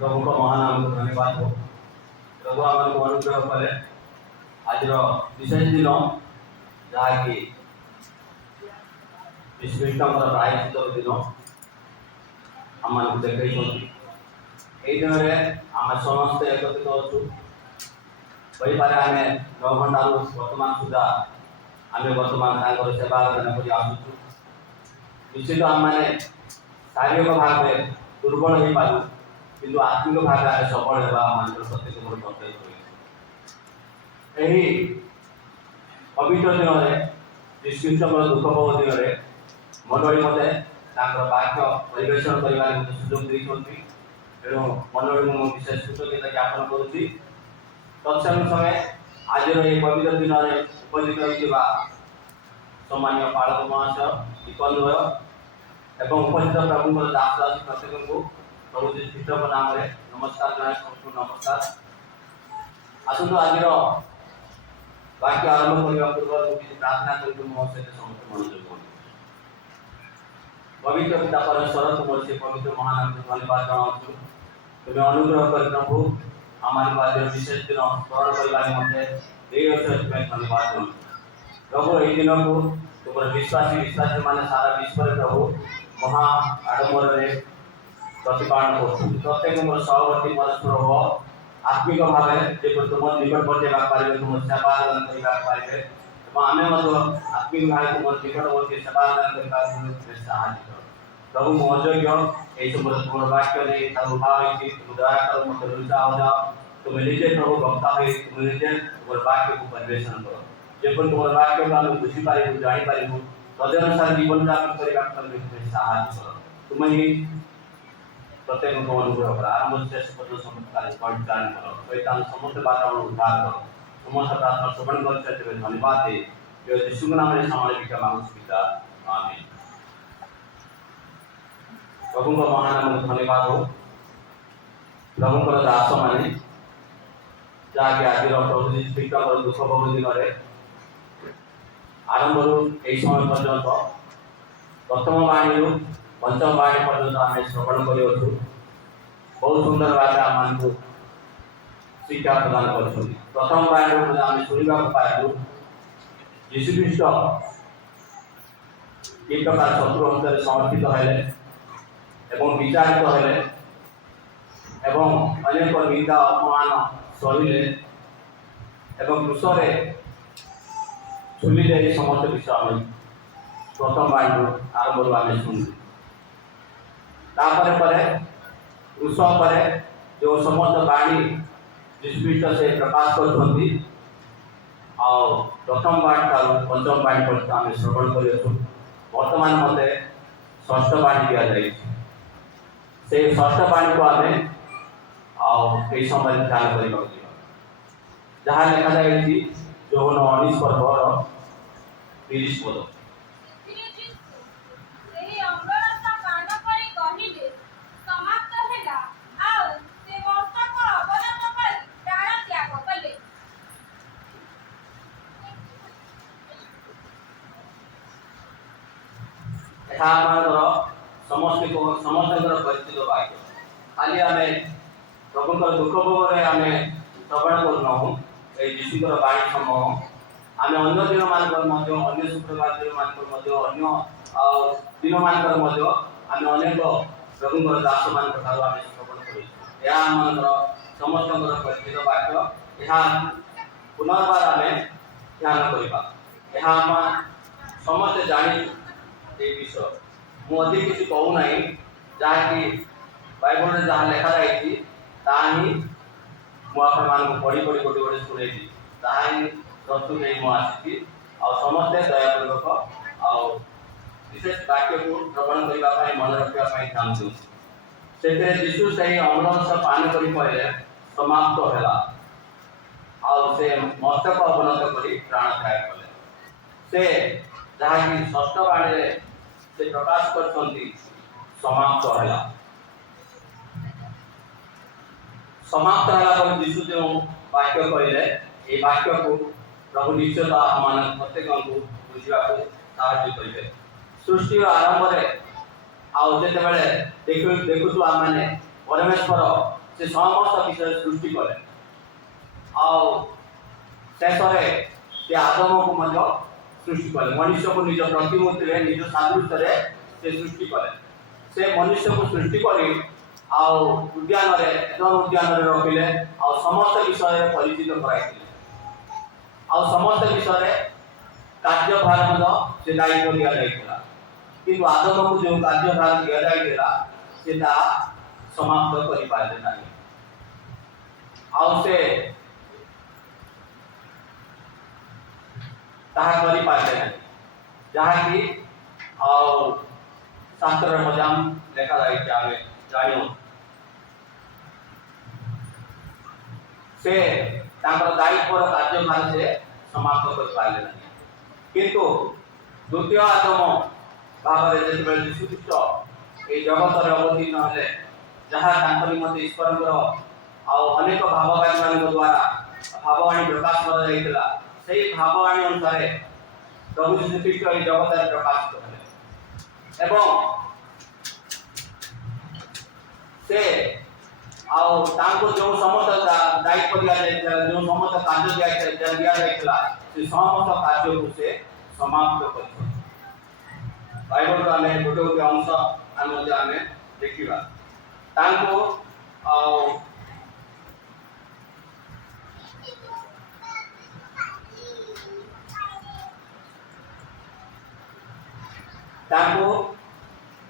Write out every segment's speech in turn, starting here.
प्रभु को महानाम को धन्यवाद हो। प्रभु आम को अनुग्रह कले आज विशेष दिन जहाँकि विश्वकर प्रायश्चित दिन आम देखते यही दिन में आम समस्त एकत्रित अच्छे आम 9 घंटा बर्तमान सुधा आम बर्तमान सेवा कर आसुचु। निश्चित आम मैंने शारीरिक भाव में दुर्बल हो पार कि आत्मिक भाव में सबल होगा प्रत्येक मोर कर्तव्य। पवित्र दिन में श्रीकृष्ण दुखभोग दिन में मंडली मत वाक्य परिवेशन करने सुजोग देते तेणु मंडली को विशेष कृतज्ञता ज्ञापन करुँच। तत्संगे आज पवित्र दिन में उपस्थित होता सम्मान्य पालक महाशय दीपंद्वय एवं उपस्थित प्रभु दास दासी प्रत्येक को प्रभु श्रीकृष्ण नाम नमस्कार जनाए सबको नमस्कार। आसतु आज वाक्य आरंभ करने पूर्व किसी प्रार्थना करके मो सहित समस्त मनोयोग पवित्र पिता परमेश्वर तुम से पवित्र महानाम को धन्यवाद जनाऊँ। तुम्हें अनुग्रह कर प्रभु आम आज विशेष दिन स्मरण करने धन्यवाद जनाऊँ। प्रभु यही दिन को तुम विश्वासी विश्वासी मान सारा विश्व प्रभु महा आडम्बर प्रतिपादन कर प्रत्येक मोर सहवर्ती परस्पर हो आत्मिक भाव जो तुम निकटवर्ती पारे तुम सेवादान करेंगे आम आत्मिक भाव तुम निकटवर्ती सेवादान करने साहय प्रभु मो अयोग्य यही तुम तुम वाक्य नहीं भाव तुम दया कर मत उत्साह जाओ तुम निजे प्रभु वक्ता हो तुम निजे तुम वाक्य को परिवेशन कर जो तुम वाक्य को आम बुझीपार जापर तदनुसार जीवन यापन करने साहय कर तुम ही प्रत्येक को अनुग्रह कर आरंभ शेष पर्यटन समस्त परिचालन कर शैतान समस्त वातावरण उद्धार कर समस्त प्रार्थना श्रवण कर धन्यवाद दे जो यीशु नाम सामाजिक मांग पिता आमीन। प्रभु को महानाम को धन्यवाद हो। प्रभु को दास माने जहाँकि आज प्रभु श्रीकृष्ण दुख भोग दिन में आरंभ यही समय पर्यंत प्रथम बाणी पंचम बाणी पर्यंत आम श्रवण कर बहुत सुंदर भाव आम को शिक्षा प्रदान कर प्रथम बाणी आम शुणा पाइलु यीशुख्रीष्ट कि प्रकार शत्रु हस्ते समर्पित हेले एवं विचारित हेले एवं अनेक निंदा अपमान सहिले एवं क्रूसरे झुलिले समस्त विषय आम प्रथम बाणी आरंभ आम शुणु क्रूस पर जो समस्त बाणी निष्पृष्ट से प्रकाश कर प्रथम बाणी ठार पंचम बाणी पर्यटन आम श्रवण कर बर्तमान मत षष्ठ बाणी दि जाए से षष्ठ बाणी को आम समय ध्यान करने जहाँ लिखा जाए यौवन 19 पर्व 30 पद समस्त परिचित वाक्य खाली आम प्रभु दुख भोग आम श्रवण करूँ यीशुकर बाणी समय आम अन्य दिन मानक अन्य शुक्रवार दिन मानक दिन मानक आम अनेक प्रभुकर दास मान श्रवण कर समस्त परिचित वाक्य यह पुनर्बार आम ध्यान करवा समस्ते जानी विषय मुझे किसी कहूना जहाँकि बाइबल में जहाँ लिखा जाए ताही मुझे पढ़ी पढ़ी गोटे गोटे शुणी ताही प्रस्तुत मुझे समस्ते दयापूर्वक आ विशेष वाक्य को श्रवण करने मन रखा ध्यान दूँ से यीशु से अमृत पान कर समाप्त है से मस्तक अवनत कर प्राण त्याग कले से जहाँकि षष्ठ बाणी से प्रकाश कर समाप्त है समाप्त है यीशु जो वाक्य कहले ये वाक्य को प्रभु निश्चित मान प्रत्येक को बुझा साहय करेंगे सृष्टि आरंभ में आते देखु आम मैंने परमेश्वर से समस्त विषय सृष्टि कले शेष से आदम को मध्य सृष्टि कले मनुष्य को निज प्रतिमूर्ति निज सादृश्य से सृष्टि कले से मनुष्य को सृष्टि कर उद्यान उद्यान रखिले समस्त विषय परिचित कराई समस्त विषय कार्यभार से दायित्व दि जाइए कि आदम को जो कार्यभार दि जाइए से समाप्त कर पारे ना से करि पारे ना जहाँकि शास्त्र मजाम देखा जाए जान से दायित्व कार्यभार से समाप्त कर पारे ना किंतु द्वितीय आदम भाव जो यीशुख्रीष्ट ये जगत अवतीर्ण हेले जहाँ निमंते ईश्वर अनेक भाववाणी मान द्वारा भाववाणी प्रकाश करा से भाववाणी अनुसार प्रभु यीशुख्रीष्ट ये जगत प्रकाशित हेले एवं से जो समस्त दायित्व दिया जो समस्त कार्य दिया से समस्त कार्य को से समाप्त कर बाइबल आम गोटे गोटे अंश आम देखा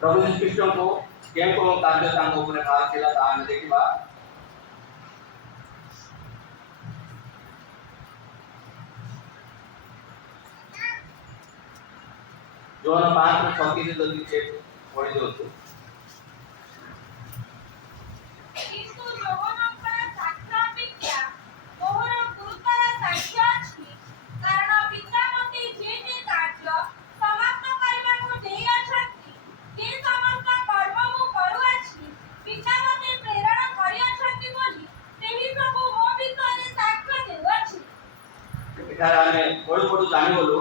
प्रभु यीशुख्रीष्ट को कें कार्य भार आम देखा जोन 5:36 जल्दी से पढ़ी दो किंतु योहनकर साक्ष्य अपेक्षा मोहर गुरुतर साक्ष्य अछि कारण पिता मते जे कार्य समाप्त करबा को देई अछंती के समस्त कर्म मु करू अछि पिता मते प्रेरणा करी अछंती बोली तेहि सब मो विषय साक्ष्य देउ अछि एठार आमे बड़ जानि बोलु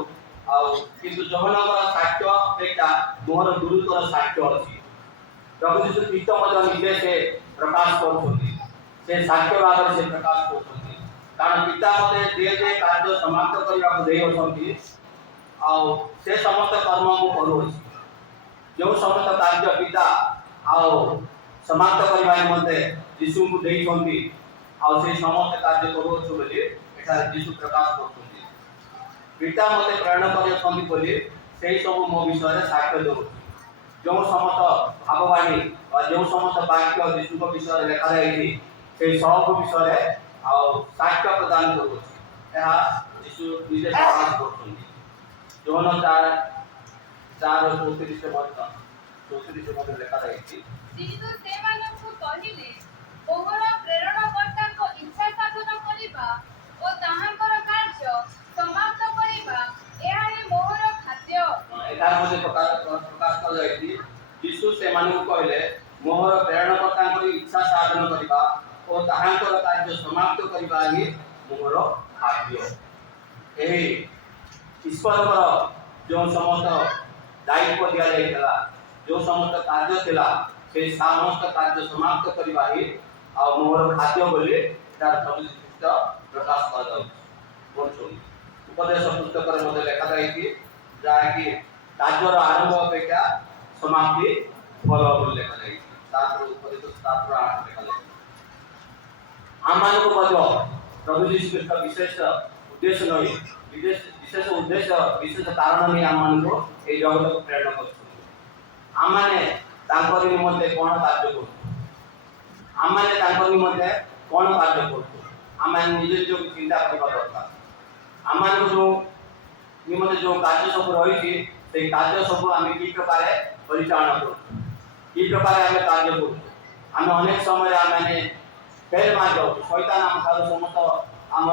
किंतु जहनकर साक्ष्य अपेक्षा मोहर गुरुतर साक्ष्य अच्छी प्रभु यीशु ख्रीष्ट निजे से प्रकाश कर साक्ष्य भाव से प्रकाश कर कारण पिता मते जे कार्य समाप्त करने से समस्त कर्म को करू जो समस्त कार्य पिता समाप्त करने निमंते यीशु को देइछंती से समस्त कार्य करू बोली एठार यीशु प्रकाश कर पिता मते प्रेरणा कर सब मो विषय साक्ष्य दो जो समस्त भाववाणी और जो समस्त वाक्य यीशु विषय लिखा जाए सब विषय साक्ष्य प्रदान कर निजे प्रकाश कर जौन 4:34 लिखा जाए इच्छा साधन करिबा ओ ताहांकर कार्य समाप्त करिबा एहाई मोहर खाद्य एकार मध्ये प्रकाश कर जायछि यीशु से मानु कहले मोहर प्रेरणकर्ता इच्छा साधन करिबा ओ ताहांकर कार्य समाप्त करिबा ही मोहर खाद्य एही ईश्वर जो समस्त दायित्व दिया जायला जो समस्त कार्य थिला से समस्त कार्य समाप्त करिबा ही आ मोहर खाद्य बोली तार सब प्रकाश कर जाउ बोलछो उपदेश पुस्तक मध्य लिखा जाए जहाँ कि कार्यर आरंभ अपेक्षा समाप्ति फल लिखा जाए उपदेश 7:8 लिखा जाए आम प्रभु यीशुख्रीष्ट विशेष उद्देश्य नहीं विशेष उद्देश्य विशेष कारण नहीं आम ये जगत को प्रेरणा कर आम मैंने निमंते कौन कार्य कर आम मैंने निमंते कौन कार्य कर आम निजे जो चिंता करने दरकार आम जो निमंते जो कार्य सब रही से कार्य सब आम कि प्रकार परिचालन कर प्रकार आम कार्य कर आम अनेक समय आम फेल मार जाऊँ शैतान आम ठार समस्त आम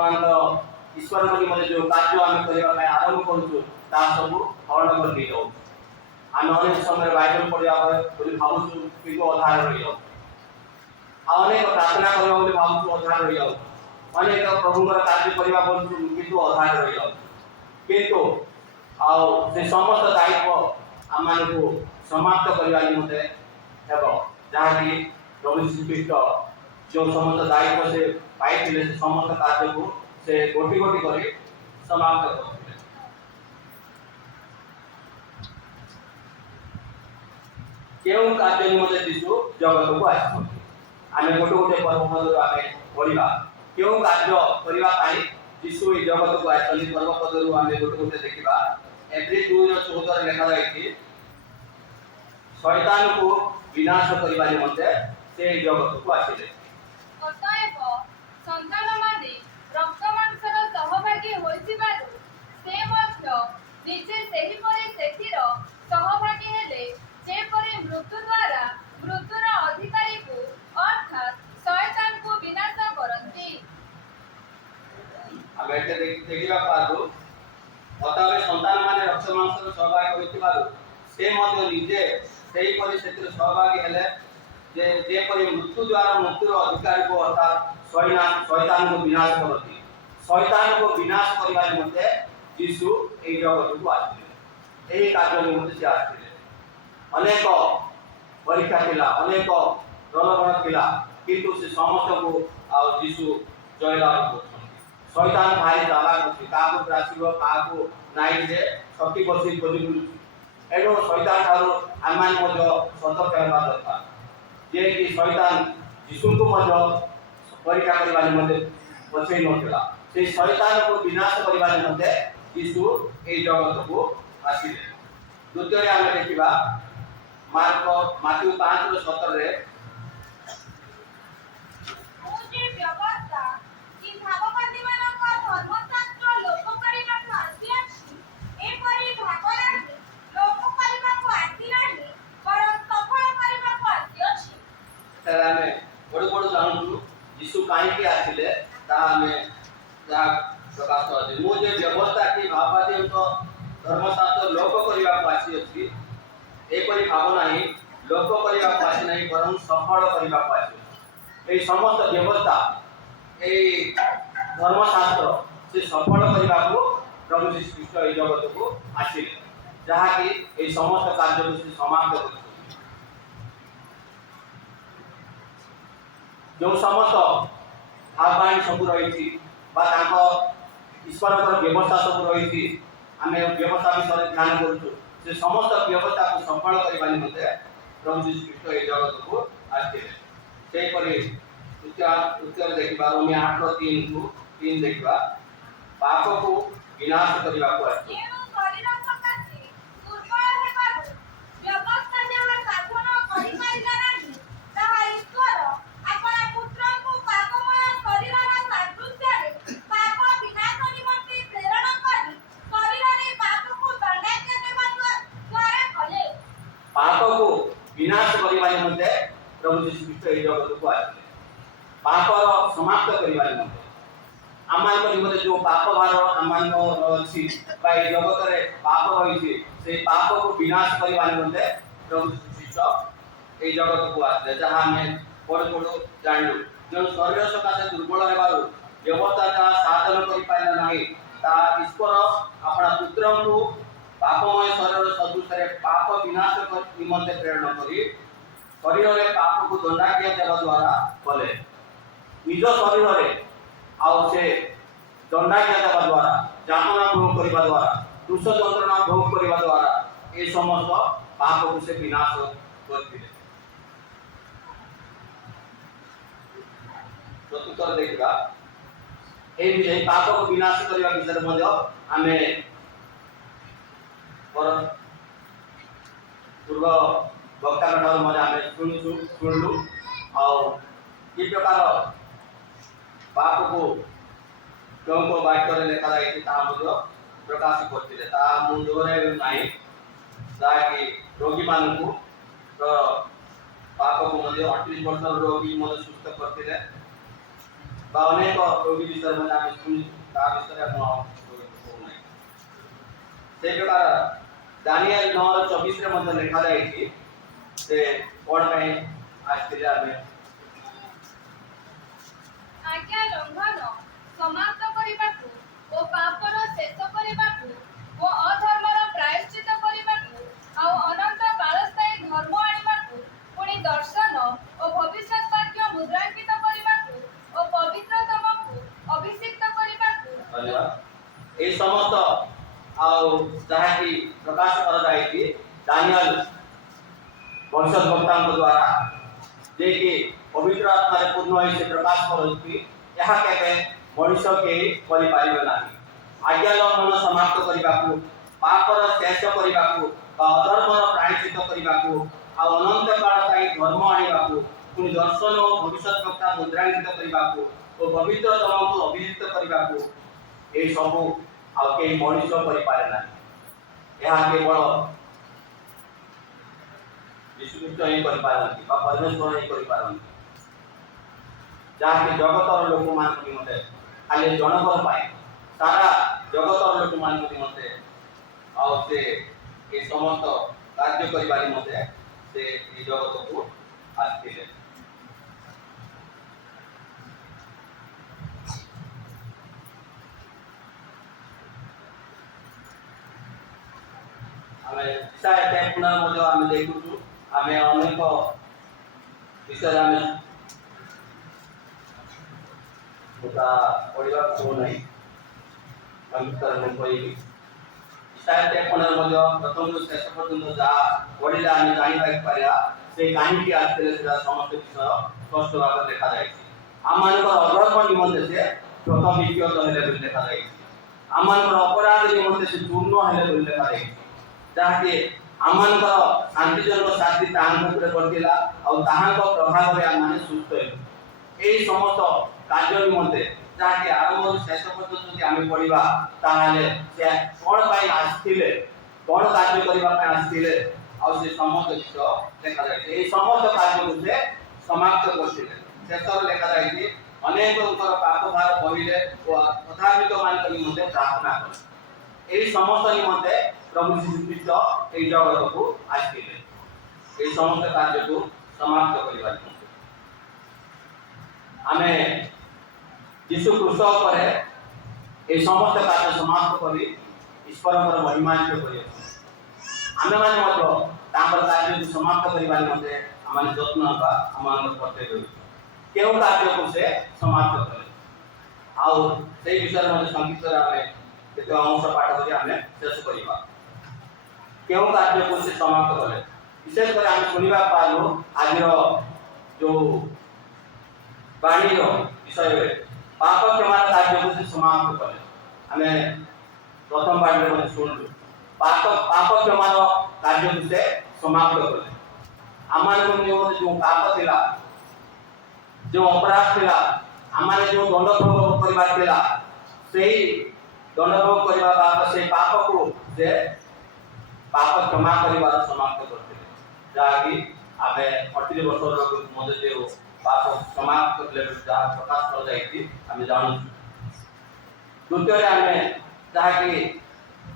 ईश्वर निमंते जो कार्य आम करने आरंभ करूँ सब हरण कर दे जाऊँ आम अनेक समय बाइबल पढ़ा भावुँ कि अधार रही जाऊँ अनेक प्रार्थना करने भावुँ अधार रही जाऊँ अनेक प्रभुंर कार्य करने किंतु अधार रही जाऊँ किंतु से समस्त दायित्व आम को समाप्त करने निमंते जहाँकि प्रभु यीशुख्रीष्ट जो समस्त दायित्व से पाई समस्त कार्य को से गोटी गोटी कर समाप्त करते केउ कार्य निमंते यीशु जगत को आसी आमे गोटे गोटे पर्व पदर आमे पढ़िबा केउ कार्य करबा पाई यीशु ई जगत को आसी पर्व पदर आमे गोटे गोटे देखिबा एवरी 2:14 लिखा जायछि शैतान को विनाश करबा निमंते से जगत को आसीले ଅତଏବ ସନ୍ତାନମାନେ ରକ୍ତ ମାଂସର ସହଭାଗୀ ହୋଇଥିବାରୁ ସେ ମଧ୍ୟ ନିଜେ ସେହିପରି ସେଥିର ସହଭାଗୀ ହେଲେ ଯେପରି ମୃତ୍ୟୁ ଦ୍ୱାରା ମୃତ୍ୟୁର ଅଧିକାରୀକୁ ଅର୍ଥାତ୍ ଶୟତାନକୁ ବିନାଶ କରନ୍ତି। ଆମେ ଏତେ ଦେଖିବା ପାରୁ ଅତଏବ ସନ୍ତାନ ମାନେ ରକ୍ତ ମାଂସର ସହଭାଗୀ ହୋଇଥିବାରୁ ସେ ମଧ୍ୟ ନିଜେ ସେହିପରି ସେଥିର ସହଭାଗୀ ହେଲେ जेपरि मृत्यु द्वारा मृत्युर अधिकारी को अर्थात शैतान को विनाश करती शैतान को विनाश करबा निमंते यीशु एई जगत को आथिले एई कार्य निमंते से आथिले अनेक परीक्षा थिला अनेक प्रलोभन थिला किंतु से समस्त को आ यीशु जयलाभ करछन शैतान भाई चालाक अछि काको प्रासीबो काको नाइ जे शक्ति बसी खोजी बुलुछि एडो शैतान थारो आमान मध्य सतर्क हेबा दरकार जे कि शैतान यीशु को मध्य परीक्षा करबा निमंते पछै नथिला से शैतान को विनाश करबा निमंते यीशु ए जगत को आसीले द्वितीय आमे देखिबा मार्क 5:17 रे मुझे व्यवस्था कि भाववादीମାନଙ୍କ ଧର୍ମଶାସ୍ତ୍ର ଲୋପ କରିବାକୁ ଆସିଅଛି ଏପରି ଭାବରେ ଲୋପ କରିବାକୁ ଆସିନାହିଁ ବରଂ ସଫଳ କରିବାକୁ ଆସିଅଛି। तेरा में बड़ बड़ जानू यीशु काहे के आथिले ता हमें जा प्रकाश कर मो जे व्यवस्था की भाववादी तो धर्मशास्त्र लोप करबा आसी अछि एपरि भाव नाही लोप करबा आसी नाही बरं सफल करबा आसी ए समस्त व्यवस्था ए धर्मशास्त्र से सफल करबा को प्रभु श्री कृष्ण ए जगत को आसीले जहा कि ए समस्त कार्य को समाप्त कर जो समस्त आह्वान सब रही ईश्वर व्यवस्था सब रही आम व्यवस्था विषय ध्यान करूँ से समस्त व्यवस्था को सफल करने निमंते प्रभु श्री कृष्ण ये जगत को आसते उत्तर देखा रोमी 8:3 देखा पाप को विनाश करने को आसते पाप को विनाश करबा निमंते प्रभु श्री कृष्ण ए जगत को आसले पाप समाप्त करबा निमंते आमान को निमंते जो पाप भार आमान अछि बा ए जगत रे पाप होइछि से पाप को विनाश करबा निमंते प्रभु श्री कृष्ण ए जगत को आसले जहां हमें बड़ बड़ जानलु जो शरीर सकाशे दुर्बल हेबारु व्यवस्था का साधन करि पाइला नाही ता ईश्वर अपना पुत्र को पापमय शरीर सदृश पाप विनाश निमंते प्रेरणा करी शरीर में पाप को दंडाज्ञा देवा द्वारा कले निज शरीर में आउ से दंडाज्ञा देवा द्वारा यातना भोग करबा द्वारा दुष यंत्रणा भोग करबा द्वारा ए समस्त पाप को से विनाश करथिले चतुर्थ देखा ए पाप को विनाश करबा विषय मध्ये आमे और पूर्व वक्ता ठार मजा हमें शुणलु और ये प्रकार पाप को क्यों को वाक्य लिखा जाए प्रकाश करते मुझे नहीं जहाँकि रोगी मान को तो पाप को 38 वर्ष रोगी सुस्थ करते अनेक रोगी विषय में आम शुणी से प्रकार दानियल 9:24 रे मध्य लिखा जायछि से कोन में आज के आमे आज्ञा लंघन समाप्त करिबाकू ओ पापर शेष करिबाकू ओ अधर्मर प्रायश्चित करिबाकू आ अनंत कालस्थायी धर्म आनिबाकू पुनी दर्शन ओ भविष्यत वाक्य मुद्रांकित करिबाकू धन्यवाद। ये समस्त आउ जहाँ की प्रकाश कर दानियल भविष्य वक्ता द्वारा जे कि पवित्र आत्मा पूर्ण होई से प्रकाश करछि यह केबे मनुष्य के करि पारिबे नाही। आज्ञा लंघन समाप्त करबाकू पापर शेष करबाकू अधर्मर प्रायश्चित करबाकू आ अनंत काल ताई धर्म आनिबाकू पुनि दर्शन और भविष्य वक्ता मुद्रांकित करबाकू और पवित्र तम को अभिषिक्त करबाकू ए सब आ के मनुष्य करि पारे नाही। यह केवल विश्वकृष्ण ही कर पारंती बा परमेश्वर ही कर पारंती जहाँकि जगतर लोक मान निमते खाली जनकर पाए सारा जगतर लोक मान निमते आ से ए समस्त कार्य करबा निमते से ए जगत को आथिले। आमे इसाया टेपुना मजो आमे देखुछु आमे अनेक विषय आमे होता पढ़िबा को नहीं अंतर में कोई इसाया टेपुना मजो प्रथम जो शेष पर्यंत जा पढ़िला आमे जानि पाइ पारिया से कहानी की आस्ते से समस्त विषय स्पष्ट भाव देखा जाय आमानकर अधर्म निमंते से प्रथम विज्ञत हेले बोली देखा जाय आमानकर अपराध निमंते से चूर्ण हेले बोली देखा जाय जहाँकि आमानकर शांतिजनक शास्ति तांको उपरे करथिला और ताहांको प्रभाव रे आमाने सुस्त हे एई समस्त कार्य निमंते जहाँकि आरंभ शेष पर्यंत जदि आमे पढ़िबा ताहाले से कोन पाई आस्थिले कोन कार्य करबा पाई आस्थिले और से समस्त विषय देखा जाय एई समस्त कार्य को से समाप्त करथिले शेषर देखा जाय कि अनेक उनकर पाप भार बहिले और तथापित मान निमंते प्रार्थना कर एई समस्त निमंते प्रभु यीशु ख्रीष्ट ए जगत को आसिले ए समस्त कार्य को समाप्त करिबा आमे यीशु क्रूस पर ए समस्त कार्य समाप्त करी ईश्वरकर महिमान्वित करियो आमे माने मतो तांकर कार्य को समाप्त करिबा निमते आमाने यत्न बा आमानकर कर्तव्य केउ कार्य को से समाप्त करे आउ सेई विषय में संक्षिप्त आमे केते अंश पाठ करी आमे शेष करिबा केउ कार्य को से समाप्त कले विशेष कर हम सुनिबा पालो आज जो बाणी रो विषय है पाप क्षमा कार्य को से समाप्त कले हमें प्रथम बाणी में सुनलु पाप क्षमा कार्य को से समाप्त कले आमान को जो पाप थिला जो अपराध थिला आमाने जो दंड भोग करबा थिला सेही दंड भोग करबा बाप से पाप को से पाप क्षमा करिबार समाप्त करते जाकि आमे 38 वर्ष मध्य जे पाप समाप्त करले जा प्रकाश कर जायति आमे जानू द्वितीय आमे जाकि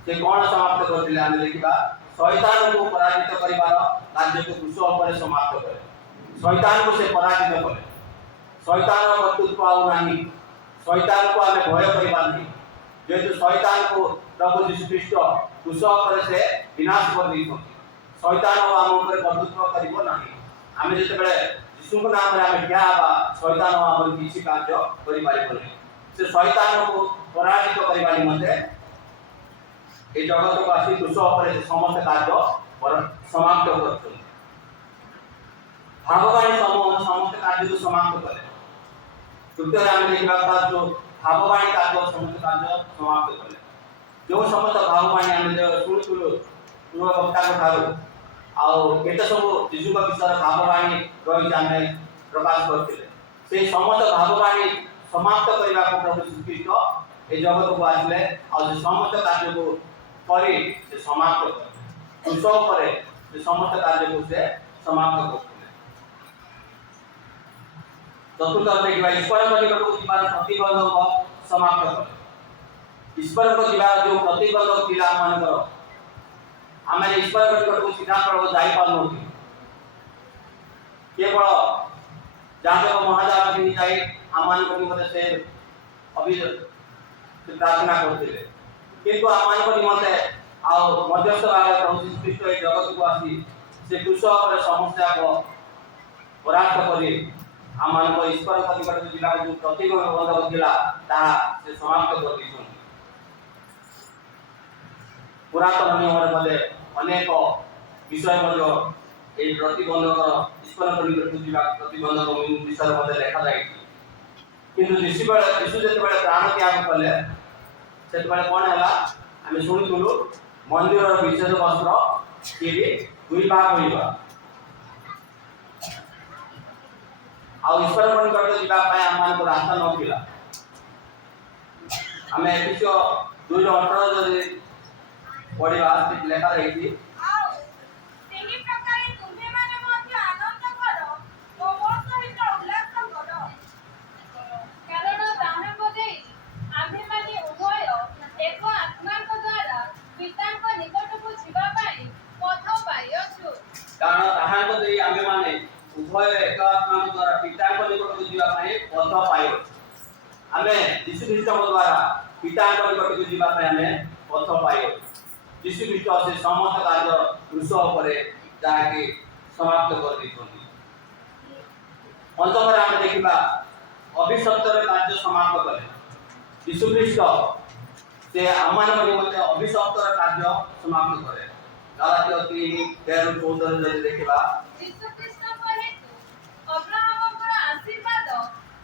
से कोन समाप्त करथिले आमे देखिबा शैतान को पराजित करिबार कार्य को क्रूस ऊपर समाप्त करे शैतान को से पराजित करे शैतान कर्तृत्व आउ नाही शैतान को आमे भय करिबा नहीं जेतु शैतान को प्रभु यीशु ख्रीष्ट क्रूस पर से विनाश कर दी शैतान आम ऊपर कर्तृत्व करिबो नाही आमे जते बेले यीशु को नाम रे आमे क्या बा शैतान आम किछि कार्य करि पारिबो नहीं से शैतान को पराजित करिबा निमते ए जगत को आसी क्रूस पर से समस्त कार्य समाप्त करथि भगवान समस्त कार्य को समाप्त करे तृतीय आमे देखबा जो भाववाणी कार्य समस्त कार्य समाप्त कले जो समस्त भाववाणी आमे सुनिथुलु पूर्व वक्ता को ठारू आउ केते सब यीशु का विषय भाववाणी रही आमे प्रकाश करथिले से समस्त भाववाणी समाप्त करबा को प्रभु यीशु ख्रीष्ट ए जगत को आइले आ से समस्त कार्य को करी से समाप्त कर क्रूस पर से समस्त कार्य को से समाप्त करथिले चतुर्थ देखिबा ईश्वर को निकट को जीवन प्रतिबंधक समाप्त करे ईश्वर को जीवन जो प्रतिबंधक थिला मानकर आमे ईश्वर को निकट को सीधा पर जाई पारनो केवल जातक महाजात दिन जाई आमान को निमते से अभी प्रार्थना करथिले किंतु आमान को निमते आ मध्यस्थ भागे प्रभु यीशु ख्रीष्ट जगत को आसी से क्रूस पर समस्या को परास्त करी आम मान ईश्वर निकट जावा जो प्रतिबंधक थिला ताहा से समाप्त कर दिसुन। पुरातन नियम मध्य अनेक विषय मध्य ए प्रतिबंधक ईश्वर निकट जावा प्रतिबंधक विषय मध्य लिखा जाय। किंतु यीशु जेतेबेले प्राण त्याग कले सेतेबेले कोन हला आमे सुनितुलु मंदिर विशेष वस्त्र के भी दुई भाग होइबा आ ईश्वर निकट जावा पाए आमान को रास्ता नथिला। आमे एपिसो 2:18 जदि पढिबा लेखा रही आओ ସେହି ପ୍ରକାରେ ତୁମ୍ଭେମାନେ ମଧ୍ୟ ଆନନ୍ଦ କର ଓ ମୋ ସହିତ ଉଲ୍ଲାସ କର। କାରଣ ତାହାଙ୍କ ଦେଇ ଆମ୍ଭେମାନେ ଉଭୟ ଏକ ଆତ୍ମାଙ୍କ ଦ୍ୱାରା ପିତାଙ୍କ ନିକଟକୁ ଯିବା ପାଇଁ ପଥ ପାଇଅଛୁ। कारण ताहाको देई आमे माने उभय एक आत्मा द्वारा पिता को निकट को जीवा पाए पथ पायो। आमे यीशु ख्रीष्ट द्वारा पिता को निकट को जीवा पाए आमे पथ पायो। यीशु ख्रीष्ट से समस्त कार्य क्रूस उपरे जाके समाप्त कर दिसोनी। अंतकर आमे देखिबा अभिशप्तर कार्य समाप्त कले यीशु ख्रीष्ट से आमान निमंते अभिशप्तर कार्य समाप्त करे। गलातिया 3:13-14 जदि देखिबा ଯୀଶୁ ଖ୍ରୀଷ୍ଟଙ୍କ ହେତୁ ଅବ୍ରାହମଙ୍କର ଆଶୀର୍ବାଦ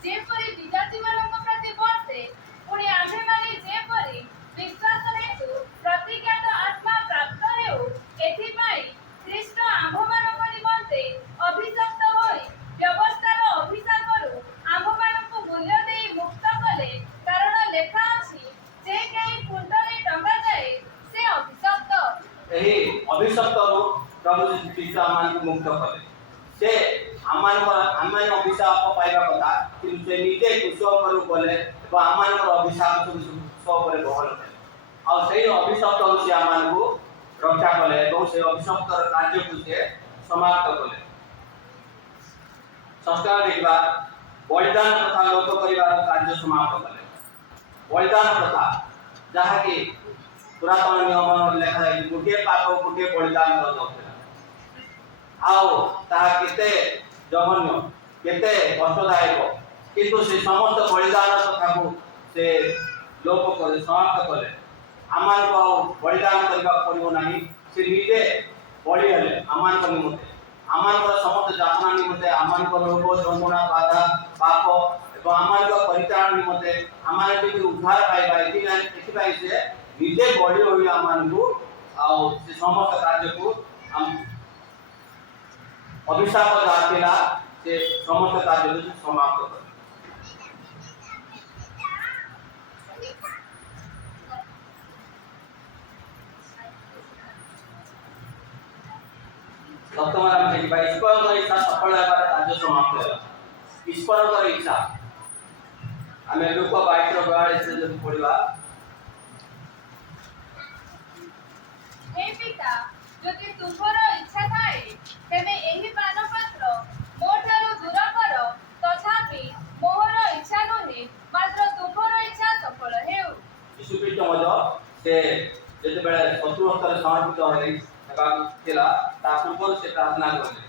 ଯେପରି ବିଜାତିମାନଙ୍କ ପ୍ରତି ବର୍ଷେ, ପୁଣି ଆମ୍ଭେମାନେ ଯେପରି ବିଶ୍ୱାସ ହେତୁ ପ୍ରତିଜ୍ଞାତ ଆତ୍ମା ପ୍ରାପ୍ତ ହେଉ, ଏଥିପାଇଁ ଖ୍ରୀଷ୍ଟ ଆମ୍ଭମାନଙ୍କ ନିମନ୍ତେ ଅଭିଶପ୍ତ ହୋଇ ବ୍ୟବସ୍ଥାର ଅଭିଶାପରୁ ଆମ୍ଭମାନଙ୍କୁ ମୂଲ୍ୟ ଦେଇ ମୁକ୍ତ କଲେ। କାରଣ ଲେଖା ଅଛି, ଯେ କେହି କୁଣ୍ଡରେ ଟଙ୍ଗାଯାଏ ସେ ଅଭିଶପ୍ତ। एही अभिशप्त प्रभु यीशु ख्रीष्ट आमान को मुक्त कले। से आमान अभिशाप पाइबा कथा किंतु से निजे क्रूस पर गले एवं आमान अभिशाप क्रूस पर बहन कले आ से अभिशप्त से आमान को रक्षा कले एवं से अभिशप्त कार्य को से समाप्त कले। संस्कार देखबा बलिदान प्रथा लोप करिवार कार्य समाप्त कले। बलिदान प्रथा जहा कि पुरातन नियम लिखा है गोटे पाप गोटे बलिदान आओ ताहा केते जघन्य केते कष्टदायक किंतु से समस्त बलिदान प्रथा को से लोप करे समाप्त करे। आमान को बलिदान करबा पड़िबो नाही। से निजे बलि हेले आमान को निमते आमान को समस्त जातना निमते आमान को रोग जंतुणा बाधा पाप एवं आमान को परित्राण निमते आमान के उद्धार पाइबा एथि से निजे बड़ी होई आमान को आ से समस्त कार्य को हम अभिशाप जातिला से समस्त कार्य को समाप्त कर। वर्तमान हम देखिबा ईश्वर इच्छा सफल हेबार कार्य समाप्त होला। ईश्वर इच्छा आमे लोक 22 से जब पढिबा हे पिता, ଯଦି ତୁମ୍ଭର ଇଚ୍ଛା ଥାଏ ତେବେ ଏହି ପାନପାତ୍ର ମୋଠାରୁ ଦୂର କର, ତଥାପି ମୋର ଇଚ୍ଛା ନୁହେଁ ମାତ୍ର ତୁମ୍ଭର ଇଚ୍ଛା ସଫଳ ହେଉ। यीशु ख्रीष्ट मध्य से जेतेबेले शत्रु हस्ତରେ समर्पित होले एबा केला ता पूर्व से प्रार्थना करले,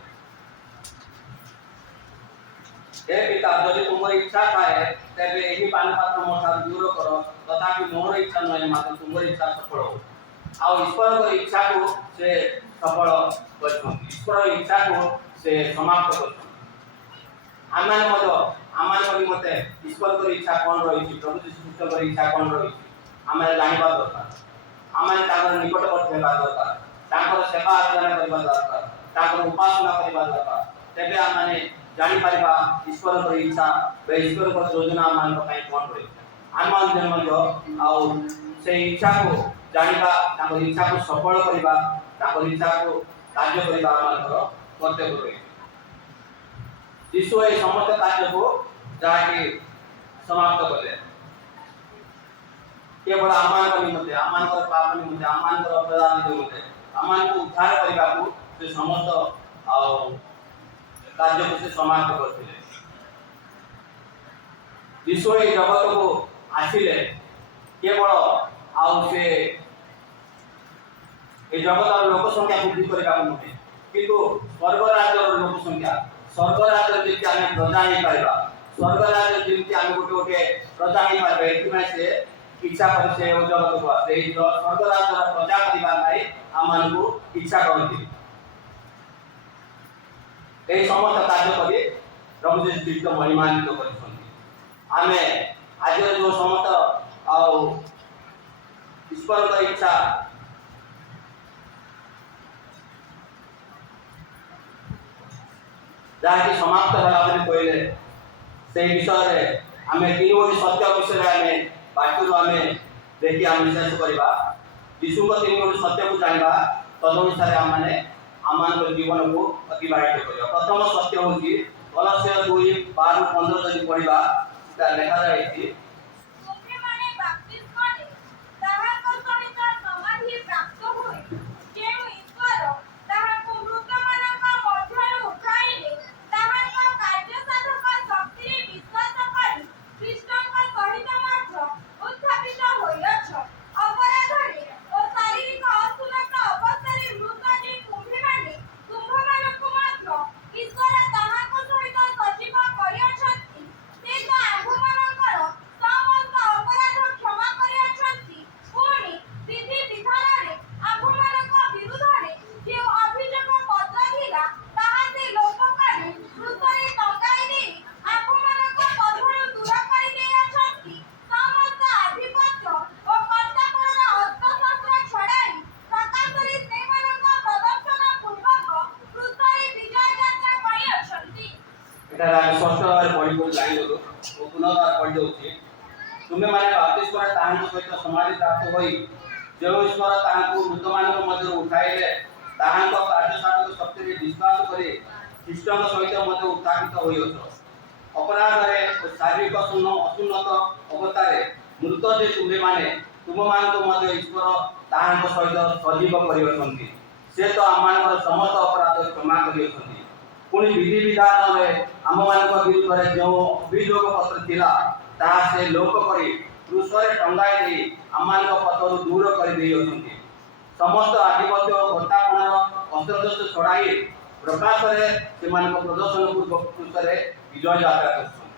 हे पिता यदि तुमर इच्छा थाए तेबे एही पानपात्र मोठारू दूर कर, तथापि मोर इच्छा नहे मात्र तुमर इच्छा सफल हो। आ ईश्वर इच्छा को से सफल करछन, ईश्वर इच्छा को से समाप्त करछन। आमान मध्य आमान निमते ईश्वर इच्छा कोन रही प्रभु यीशु ख्रीष्ट इच्छा कोन रही आमे जानिबा दरकार। आमे ताकर निकटवर्ती हेबा दरकार, ताकर सेवा आराधना करबा दरकार, ताकर उपासना करबा दरकार। तेबे आमे जानि परिबा ईश्वर इच्छा बे ईश्वर योजना मान पकाई कोन रही आमान जन मध्य आ से इच्छा को जानिबा ताकर इच्छा को सफल करबा ताकर इच्छा को कार्य करबा आमान कर्तव्य रही। यीशु ए समस्त कार्य को जाके समाप्त कले। केवल आमान को निमते आमान को पाप निमते आमान को अपराध निमते आमान को उद्धार करबा को से समस्त कार्य को से समाप्त करथिले। यीशु ए जगत को आसिले केवल आउ से ए जगत लोक संख्या वृद्धि करबा नुहे किंतु स्वर्ग राज्य लोक संख्या स्वर्ग राज्य जेमती आमे प्रजा ही पाइबा स्वर्ग राज्य जेमती आमे गोटे गोटे प्रजा ही पाइबा एथि से इच्छा कर से जगत को आसे स्वर्ग राज्य प्रजा करिबा नै आमान को इच्छा करथि ए समस्त कार्य करी प्रभु जी कृष्ण महिमान्वित करछथि आमे आज जो समस्त आ ईश्वर का इच्छा जहाँकि समाप्त होला बोली कहले से विषय रे आमे तीन सत्य विषय रे आमे बाक्य आमे देखि आमे शेष करबा यीशु को तीन सत्य को जानबा तदनुसार आमे आमान को जीवन को अतिबाहित करबा प्रथम सत्य होची कलस्य 2:12-15 जदि पढिबा ता लेखा जायछि तुमरे माने बप्तिस्म ने ताहाको सहित समाधि प्राप्त होई जेउ ईश्वर ताहाको मृतमानक मध्यरु उठाइले ताहाको कार्य साधक शक्ति विश्वास करी कृष्णक सहित मध्य उत्थापित होइअछ अपराधरे ओ शारीरिक असुलत अवस्थारे मृत जे तुम्हे माने तुम्भमानक मध्य ईश्वर ताहाको सहित सजीव करिअछथि से तो आम्भमानकर समस्त अपराध क्षमा करिअछथि पुଣି विधि विधाନରେ आम्भମାନଙ୍କ ବିରୁଦ୍ଧରେ ଯେଉଁ ଅଭିଯୋଗ ପତ୍ର ଥିଲା ତାହା ସେ ଲୋପ କରି କୃତରେ ଟଙ୍ଗାଇ ଦେଇ ଆମ୍ଭମାନଙ୍କ ମଧ୍ୟରୁ ଦୂର କରି ଦେଇଅଛନ୍ତି ସମସ୍ତ ଆଧିପତ୍ୟ ଓ କର୍ତ୍ତାପଣର ଅସ୍ତ୍ରଶସ୍ତ୍ର ଛଡ଼ାଇ ପ୍ରକାଶରେ ସେମାନଙ୍କ ପ୍ରଦର୍ଶନ ପୂର୍ବକ କୃତରେ ବିଜୟ ଯାତ୍ରା କରିଅଛନ୍ତି এটা আমি ষষ্ঠ ভাবে পড়িব জানিলু ও পুনর্বার পড়ি দউছি तुमे माने बप्तिस्म ताहां सहित समाधि प्राप्त होई जो ईश्वर ताहां मृतमानक मध्य उठाइले ताहां कार्य साधक शक्ति विश्वास करे कृष्ण सहित मध्य उत्थापित होइअछ अपराध रे शारीरिक असुन्नत अवस्थारे मृत जे तुमे माने तुम मानक मध्य ईश्वर ताहां सहित सजीव करिअछन्ति से तो आमानकर समस्त अपराध क्षमा करिअछन्ति पुणी विधि विधान रे आम मानक विरुद्ध रे जो अभियोग पत्र थिला ताहा से लोक करी क्रूसरे टंगाई दे आमान पथर दूर कर देइछन्ति समस्त आधिपत्य घटापणर अस्त्रशस्त्र छड़ाई प्रकाश रे से मानक प्रदर्शन पूर्वक क्रूसरे विजय यात्रा करछन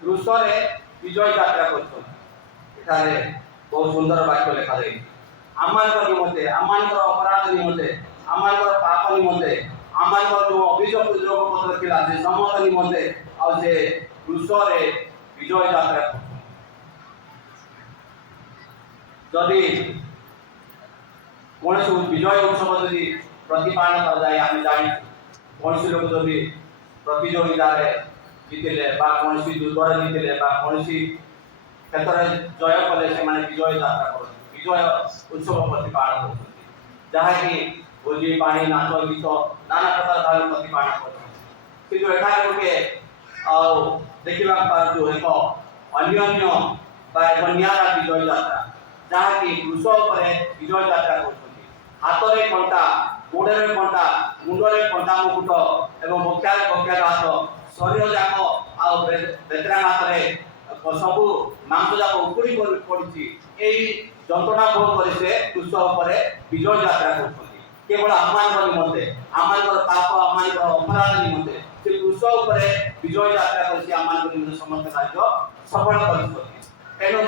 क्रूसरे विजय यात्रा करछन एठारे बहुत सुंदर वाक्य लिखा जाई आमानकर निमते आमानकर अपराध निमते आमानकर पाप निमते आमानकर जो अभियोग पत्र थिला से समस्त निमते आ से क्रूसरे विजय यात्रा जदि कौन विजय उत्सव जदि प्रतिपादन कर जाए आम जानी कौन लोक जदि प्रतियोगिता जीतिले कौन दुर्गरे जीतिले कौन क्षेत्र में जय कले से विजय यात्रा कर विजय उत्सव प्रतिपादन कर जहाँकि भोजी पानी नाच गीत नाना प्रकार भाव प्रतिपादन कर गोटे देखा पार्छु एक अन्योन्य एक नियारा विजय यात्रा जहाँकि क्रूस विजय यात्रा कर हाथ में कंटा गोड़े कंटा मुंडे कंटा मुकुट एवं बक्षार हाथ शरीर जाक आतराघात सबू मांस जाक उपुड़ी पड़ी जंत्रणा भोग कर क्रूस विजय यात्रा कर केवल आमान निमंते आमान पाप आमान अपराध निमंते से क्रूस विजय यात्रा कर आमान निमंते समस्त कार्य सफल कर तेणु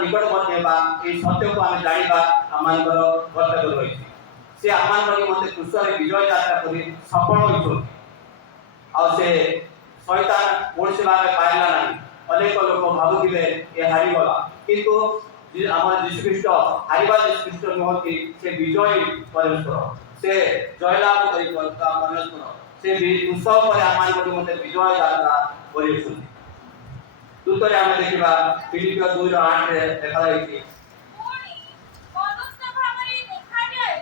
निकटवर्ती सत्य को आम जाना आम कर्तव्य रही से आम निमंते क्रूस विजय यात्रा कर सफल होते शैतान कौन भाव पाइला ना अनेक लोक भावुवे ये हारीगला किंतु आम जीशुख्रीष्ट हारिबा जीशुख्रीष्ट नुहति से विजय परमेश्वर से जयलाभ कर परमेश्वर से उत्सव पर आम निमंते विजय यात्रा कर दूसरे आम देखा फिलिपियो 2:8 रे देखा जाइछि पुणी मनुष्य भावरे देखा जाए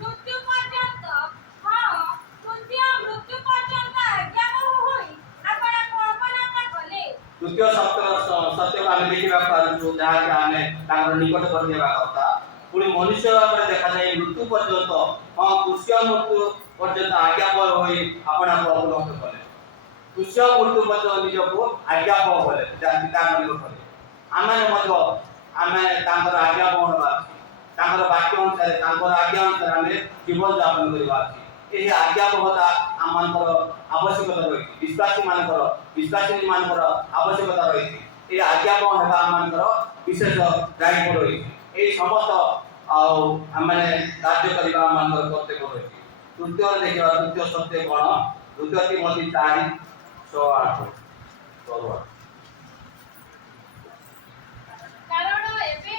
मृत्यु पर्यंत हां तुझे मृत्यु पर्यंत आज्ञा होई आपण कल्पना कले तृतीय सत्य को आम देखा पारु जहाँ कि आम निकट कर देवा कथा पुणी मनुष्य भाव देखा जाए मृत्यु पर्यंत हाँ कृष्य मृत्यु पर्यंत आज्ञापन होई आपण अवलंबन कले कृष्य मृत्यु पर्यंत निजको आज्ञापन कले पिता कले आम आज्ञापन वाक्य अनुसार आज्ञा अनुसार आम जीवन यापन करवा ଏହି ଆଜ୍ଞାବହତା ଆମମାନଙ୍କର ଆବଶ୍ୟକତା ରହିଛି, ବିଶ୍ୱାସୀ ମାନଙ୍କର ଆବଶ୍ୟକତା ରହିଛି। ଏହି ଆଜ୍ଞାବହ ହେବା ଆମମାନଙ୍କର ବିଶେଷ ଦାୟିତ୍ୱ ରହିଛି। ଏହି ସମସ୍ତ ଆଉ ଆମମାନେ କାର୍ଯ୍ୟ କରିବା ଆମମାନଙ୍କର କର୍ତ୍ତବ୍ୟ ରହିଛି। ତୃତୀୟରେ ଦେଖିବା, ତୃତୀୟ ସତ୍ୟ କ'ଣ? 2 ତିମୋଥୀ 4:6-8। କାରଣ ଏବେ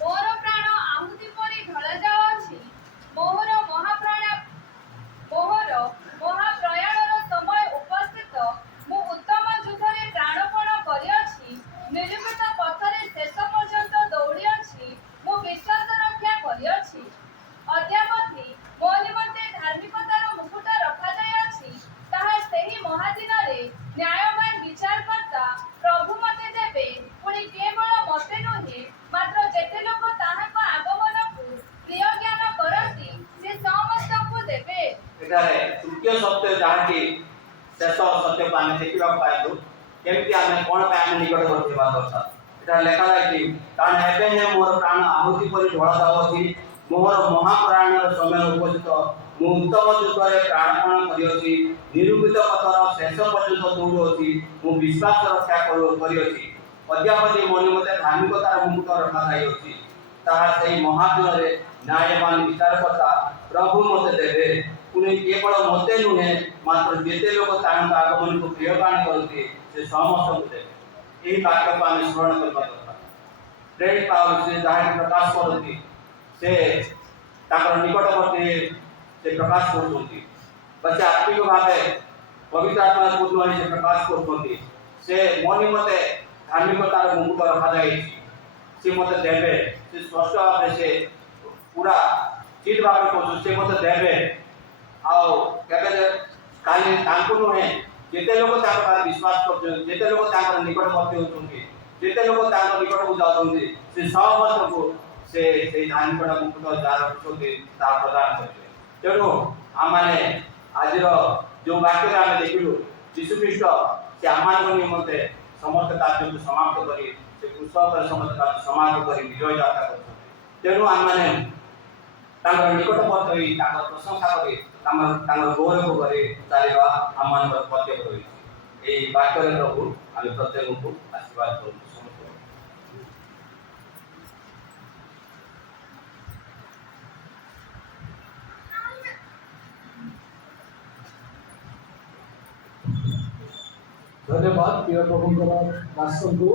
ମୋର ପ୍ରାଣ ଆହୁତି ପରି ଢଳାଯାଉଅଛି, ମୋହର ମହାପ୍ରୟାଣର ସମୟ ଉପସ୍ଥିତ। ମୁଁ ଉତ୍ତମ ଯୁଦ୍ଧରେ ପ୍ରାଣପଣ କରିଅଛି, ନିରୂପିତ ପଥରେ ଶେଷ ପର୍ଯ୍ୟନ୍ତ ଦୌଡ଼ିଅଛି, ମୁଁ ବିଶ୍ୱାସ ରକ୍ଷା କରିଅଛି। ଅଦ୍ୟାବଧି ମୋ ନିମନ୍ତେ ଧାର୍ମିକତାର ମୁକୁଟ ରଖାଯାଇଅଛି, ତାହା ସେହି ମହାଦିନରେ ନ୍ୟାୟବାନ ବିଚାରକର୍ତ୍ତା ପ୍ରଭୁ ମୋତେ ଦେବେ। ପୁଣି କେବଳ ମୋତେ ନୁହେଁ, ମାତ୍ର ଯେତେ ଲୋକ ତାହାଙ୍କ ଆଗମନକୁ ପ୍ରିୟ ଜ୍ଞାନ କରନ୍ତି, ସେ ସମସ୍ତଙ୍କୁ ଦେବେ। ଏଠାରେ ତୃତୀୟ ସତ୍ୟ, ଯାହାକି ଶେଷ ସତ୍ୟକୁ ଆମେ ଦେଖିବାକୁ ପାଇଲୁ, କେମିତି ଆମେ କ'ଣ ପାଇଁ ଆମେ ନିକଟବର୍ତ୍ତୀ ହେବା ଦରକାର। ଏଠାରେ ଲେଖାଯାଇଛି, କାରଣ ଏବେ ମୋର ପ୍ରାଣ ଆହୁତି ପରି ଢଳାଯାଉଅଛି, ମୋହର ମହାପ୍ରୟାଣର ସମୟ ଉପସ୍ଥିତ। ମୁଁ ଉତ୍ତମ ଯୁଦ୍ଧରେ ପ୍ରାଣପଣ କରିଅଛି, ନିରୂପିତ ପଥର ଶେଷ ପର୍ଯ୍ୟନ୍ତ ଦୌଡ଼ୁଅଛି, ମୁଁ ବିଶ୍ୱାସ ରକ୍ଷା କରିଅଛି। ଅଦ୍ୟାବଧି ମୋ ନିମନ୍ତେ ଧାର୍ମିକତାର ମୁକୁଟ ରଖାଯାଇଅଛି, ତାହା ସେହି ମହାଦିନରେ ନ୍ୟାୟବାନ ବିଚାରକର୍ତ୍ତା ପ୍ରଭୁ ମୋତେ ଦେବେ। ପୁଣି କେବଳ ମୋତେ ନୁହେଁ, ମାତ୍ର ଯେତେ ଲୋକ ତାଙ୍କ ଆଗମନକୁ ପ୍ରିୟବାଣୀ କରନ୍ତି, ସେ ସମସ୍ତଙ୍କୁ ଦେବେ। ଏହି ବାକ୍ୟକୁ ଆମେ ସ୍ମରଣ କରିବା ଦରକାର। ପ୍ରେରିତ ପାଉଲ ସେ ଯାହାକି ପ୍ରକାଶ କରନ୍ତି, ସେ ତାଙ୍କର ନିକଟବର୍ତ୍ତୀ ସେ ପ୍ରକାଶ କରୁଛନ୍ତି। ସେ ଆତ୍ମିକ ଭାବେ ପବିତ୍ର ଆତ୍ମା ପୂର୍ଣ୍ଣ ହୋଇ ସେ ପ୍ରକାଶ କରୁଛନ୍ତି। ସେ ମୋ ନିମନ୍ତେ ଧାର୍ମିକତାର ମୁକୁଟ ରଖାଯାଇଛି, ସେ ମୋତେ ଦେବେ। ସେ ସ୍ପଷ୍ଟ ଭାବରେ ସେ ପୁରା ଚିତ ଭାବରେ କହୁଛନ୍ତି, ସେ ମୋତେ ଦେବେ। ଆଉ କେବେ ଖାଲି ତାଙ୍କୁ ନୁହେଁ, ଯେତେ ଲୋକ ତାଙ୍କ ପାଖରେ ବିଶ୍ୱାସ କରୁଛନ୍ତି, ଯେତେ ଲୋକ ତାଙ୍କର ନିକଟବର୍ତ୍ତୀ ହେଉଛନ୍ତି, ଯେତେ ଲୋକ ତାଙ୍କ ନିକଟକୁ ଯାଉଛନ୍ତି, ସେ ସମସ୍ତଙ୍କୁ ସେ ସେଇ ଧାର୍ମିକତା ମୁକୁଟ ଯାହା ରଖୁଛନ୍ତି ତାହା ପ୍ରଦାନ କରିବେ। ତେଣୁ ଆମମାନେ ଆଜିର ଯେଉଁ ବାକ୍ୟରେ ଆମେ ଦେଖିଲୁ, ଯୀଶୁଖ୍ରୀଷ୍ଟ ସେ ଆମମାନଙ୍କ ନିମନ୍ତେ ସମସ୍ତ କାର୍ଯ୍ୟକୁ ସମାପ୍ତ କରି ସେ କୃଷ ଉପରେ ସମସ୍ତ କାର୍ଯ୍ୟ ସମାପ୍ତ କରି ବିଜୟ ଯାତ୍ରା କରୁଛନ୍ତି। ତେଣୁ ଆମମାନେ ତାଙ୍କର ନିକଟବର୍ତ୍ତୀ ହୋଇ ତାଙ୍କର ପ୍ରଶଂସା କରି ତାଙ୍କର ଗୌରବ କରି ଚାଲିବା ଆମମାନଙ୍କର କର୍ତ୍ତବ୍ୟ ରହିଛି। ଏହି ବାକ୍ୟରେ ପ୍ରଭୁ ଆମେ ପ୍ରତ୍ୟେକଙ୍କୁ ଆଶୀର୍ବାଦ କରୁଛୁ। धन्यवाद प्रिय प्रभुଙ୍କର ଦାସଙ୍କୁ